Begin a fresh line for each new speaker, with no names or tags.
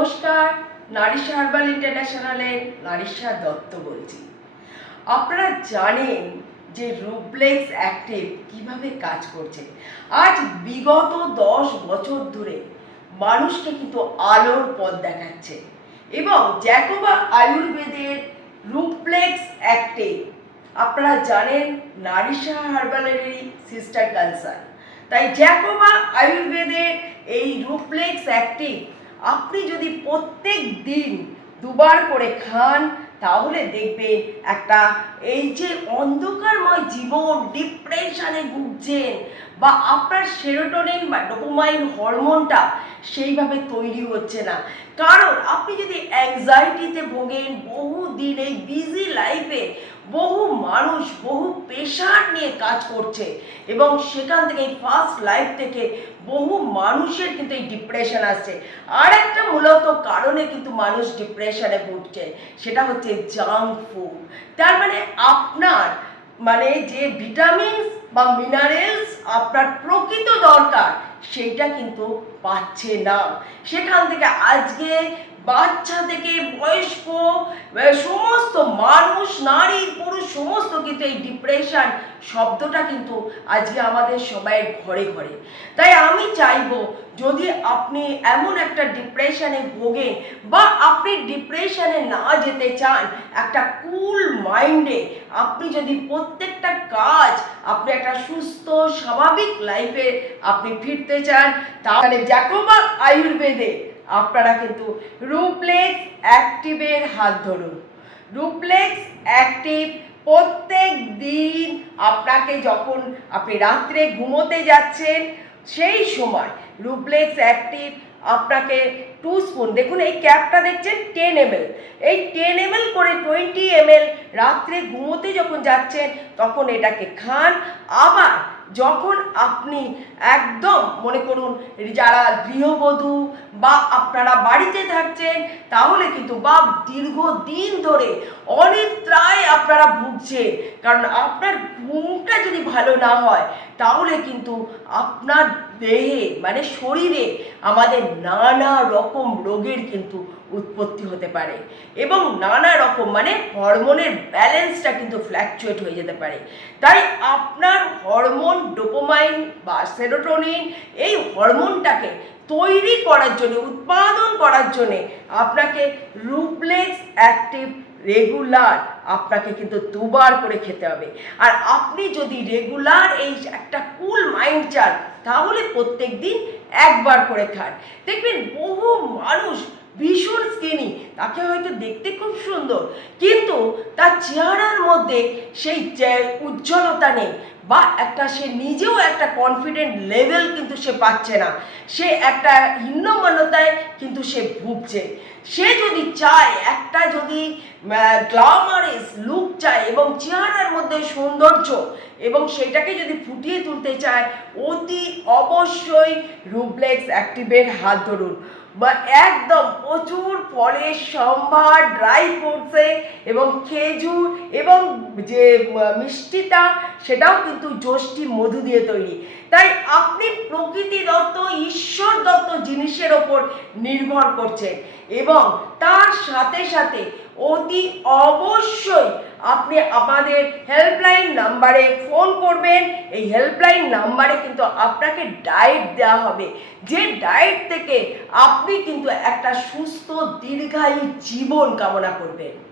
নমস্কার, নারিশা হার্বাল ইন্টারন্যাশনালের নারিশা দত্ত বলছি। আপনারা জানেন যে রুবলেক্স অ্যাক্টিভ কীভাবে কাজ করছে। আজ বিগত দশ বছর ধরে মানুষকে কিন্তু আলোর পথ দেখাচ্ছে এবং জ্যাকোবা আয়ুর্বেদের রুপ্লেক্স অ্যাক্টিভ। আপনারা জানেন নারিশা হার্বালেরই সিস্টার কনসার্ন তাই জ্যাকোবা আয়ুর্বেদের এই রুপ্লেক্স অ্যাক্টিভ আপনি যদি প্রত্যেক দিন দুবার করে খান, তাহলে দেখবেন একটা এই যে অন্ধকারময় জীবন, ডিপ্রেশনে ভুগছেন বা আপনার সেরোটোনিন বা ডোপামাইন হরমোনটা সেইভাবে তৈরি হচ্ছে না। কারণ আপনি যদি অ্যাংজাইটিতে ভোগেন বহু দিন এই বিজি লাইফে বহু মানুষ, বহু পেশার নিয়ে কাজ করছে এবং সেখান থেকে এই ফার্স্ট লাইফ থেকে বহু মানুষের কিন্তু এই ডিপ্রেশন আসছে। আর একটা মূলত কারণে কিন্তু মানুষ ডিপ্রেশনে ভুগছে, সেটা হচ্ছে জাঙ্ক ফুড তার মানে আপনার মানে যে ভিটামিনস বা মিনারেলস আপনার প্রকৃত দরকার, সেইটা কিন্তু পাচ্ছে না। সেখান থেকে আজকে বাচ্চা থেকে বয়স্ক সমস্ত মানুষ, নারী, পুরুষ, সমস্ত কিন্তু এই ডিপ্রেশন শব্দটা কিন্তু আজকে আমাদের সবাই ঘরে ঘরে। তাই আমি চাইব, যদি আপনি এমন একটা ডিপ্রেশনে ভোগে বা আপনি ডিপ্রেশনে না যেতে চান, একটা কুল মাইন্ডে আপনি যদি প্রত্যেকটা কাজ, আপনি একটা সুস্থ, স্বাভাবিক লাইফে আপনি ফিরতে চান, তাহলে জ্যাকোবা আয়ুর্বেদে আপনারা কিন্তু রুপ্লেক্স অ্যাক্টিভের হাত ধরুন। রুপ্লেক্স অ্যাক্টিভ প্রত্যেক দিন আপনাকে যখন আপনি রাত্রে ঘুমোতে যাচ্ছেন, সেই সময় রুপ্লেক্স অ্যাক্টিভ আপনাকে টু স্পুন দেখুন, এই ক্যাপটা দেখছেন টেন এমএল এই টেন এমএল করে টোয়েন্টি এমএল রাত্রে ঘুমোতে যখন যাচ্ছেন, তখন এটাকে খান। আবার যখন আপনি একদম, মনে করুন, যারা গৃহবধূ বা আপনারা বাড়িতে থাকছেন, তাহলে কিন্তু বা দীর্ঘদিন ধরে অনিদ্রায় আপনারা ভুগছেন। কারণ আপনার ঘুমটা যদি ভালো না হয়, তাহলে কিন্তু আপনার দেহে মানে শরীরে আমাদের নানা রকম রোগের কিন্তু উৎপত্তি হতে পারে। এবং নানা রকম মানে হরমোনের ব্যালেন্সটা কিন্তু ফ্ল্যাকচুয়েট হয়ে যেতে পারে। তাই আপনার হরমোন ডোপোমাইন বা সেরোটোনিন এই হরমোনটাকে তৈরি করার জন্য, উৎপাদন করার জন্যে আপনাকে রুপলেস অ্যাক্টিভ রেগুলার আপনাকে কিন্তু দুবার করে খেতে হবে। আর আপনি যদি রেগুলার এই একটা কুল মাইন্ড চান, তাহলে প্রত্যেক দিন একবার করে খান। দেখবেন বহু মানুষ ভীষণ স্কিনি তাকে হয়তো দেখতে খুব সুন্দর। কিন্তু তার চেহারার মধ্যে সেই উজ্জ্বলতা নেই বা একটা সে নিজেও একটা কনফিডেন্ট লেভেল কিন্তু সে পাচ্ছে না। সে একটা হীনমান্যতায় কিন্তু সে ভুগছে। সে যদি চায়, একটা যদি গ্লামারেস লুক চায় এবং চেহারার মধ্যে সৌন্দর্য এবং সেটাকে যদি ফুটিয়ে তুলতে চায়, অতি অবশ্যই রুবলেক্স অ্যাক্টিভের হাত ধরুন। বা একদম প্রচুর ফলের সম্ভার ড্রাই ফ্রুটসে এবং খেজুর এবং যে মিষ্টিটা, সেটাও কিন্তু যষ্টি মধু দিয়ে তৈরি। তাই আপনি প্রকৃতি দত্ত, ঈশ্বর দত্ত জিনিসের ওপর নির্ভর করছেন এবং তার সাথে সাথে অতি অবশ্যই আপনি আমাদের হেল্পলাইন নাম্বারে ফোন করবেন। এই হেল্পলাইন নাম্বারে কিন্তু আপনাকে ডায়েট দেওয়া হবে। যে ডায়েট থেকে আপনি কিন্তু একটা সুস্থ, দীর্ঘায়ু জীবন কামনা করবেন।